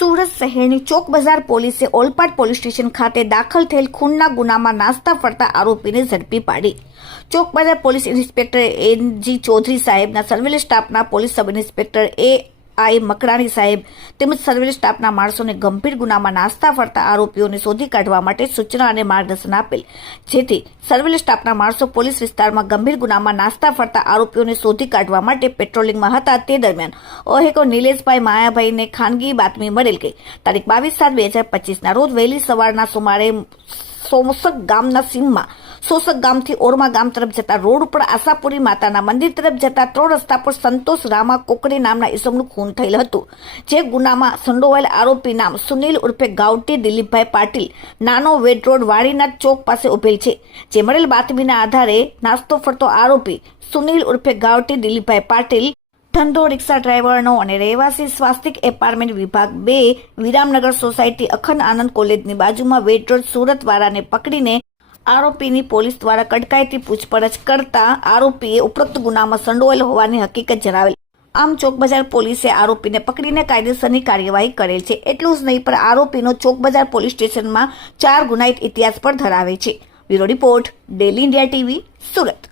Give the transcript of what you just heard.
સુરત શહેરની ચોક બજાર પોલીસે ઓલપાડ પોલીસ સ્ટેશન ખાતે દાખલ થયેલ ખૂનના ગુનામાં નાસ્તા ફરતા આરોપીને ઝડપી પાડી. ચોક બજાર પોલીસ ઇન્સ્પેક્ટર એનજી ચૌધરી સાહેબના સર્વેલન્સ સ્ટાફના પોલીસ સબ ઇન્સ્પેક્ટર આઈ મકરાણી સાહેબ તેમજ સર્વેલન્સ સ્ટાફના માણસોને ગંભીર ગુનામાં નાસ્તા ફરતા આરોપીઓને શોધી કાઢવા માટે સૂચના અને માર્ગદર્શન આપેલ, જેથી સર્વેલન્સ સ્ટાફના માણસો પોલીસ વિસ્તારમાં ગંભીર ગુનામાં નાસ્તા ફરતા આરોપીઓને શોધી કાઢવા માટે પેટ્રોલિંગમાં હતા. તે દરમિયાન ઓહેકો નિલેશભાઈ માયાભાઈને ખાનગી બાતમી મળેલ કે તારીખ 22/7/2025ના રોજ વહેલી સવારના સુમારે સોસક ગામના સીમમાં સોસક ગામથી ઓરમા ગામ તરફ જતા રોડ ઉપર આશાપુરી માતાના મંદિર તરફ જતા 3 રસ્તા પર સંતોષ રામા કોકડે નામના ઈસમનું ખૂન થયેલ હતું. જે ગુનામાં સંડોવાયેલ આરોપી નામ સુનિલ ઉર્ફે ગાવટી દિલીપભાઈ પાટીલ નાનો વેડ રોડ વાડીનાથ ચોક પાસે ઉભેલ છે. જે મળેલ બાતમીના આધારે નાસ્તો ફરતો આરોપી સુનિલ ઉર્ફે ગાવટી દિલીપભાઈ પાટીલ ધંધો રિક્ષા ડ્રાઈવરનો અને રહેવાસી સ્વાસ્તિક એપાર્ટમેન્ટ વિભાગ 2 વિરામનગર સોસાયટી અખંડ આનંદ કોલેજની બાજુમાં વેડ રોડ સુરત વાળાને પકડીને આરોપીની પોલીસ દ્વારા કડકાઈથી પૂછપરછ કરતા આરોપીએ ઉપરોક્ત ગુનામાં સંડોવાયેલ હોવાની હકીકત જણાવેલ. આમ ચોક બજાર પોલીસે આરોપીને પકડીને કાયદેસરની કાર્યવાહી કરેલ છે. એટલું જ નહીં, પણ આરોપીનો ચોક બજાર પોલીસ સ્ટેશનમાં 4 ગુનાહિત ઇતિહાસ પર ધરાવે છે. Bureau report, daily India TV, Surat.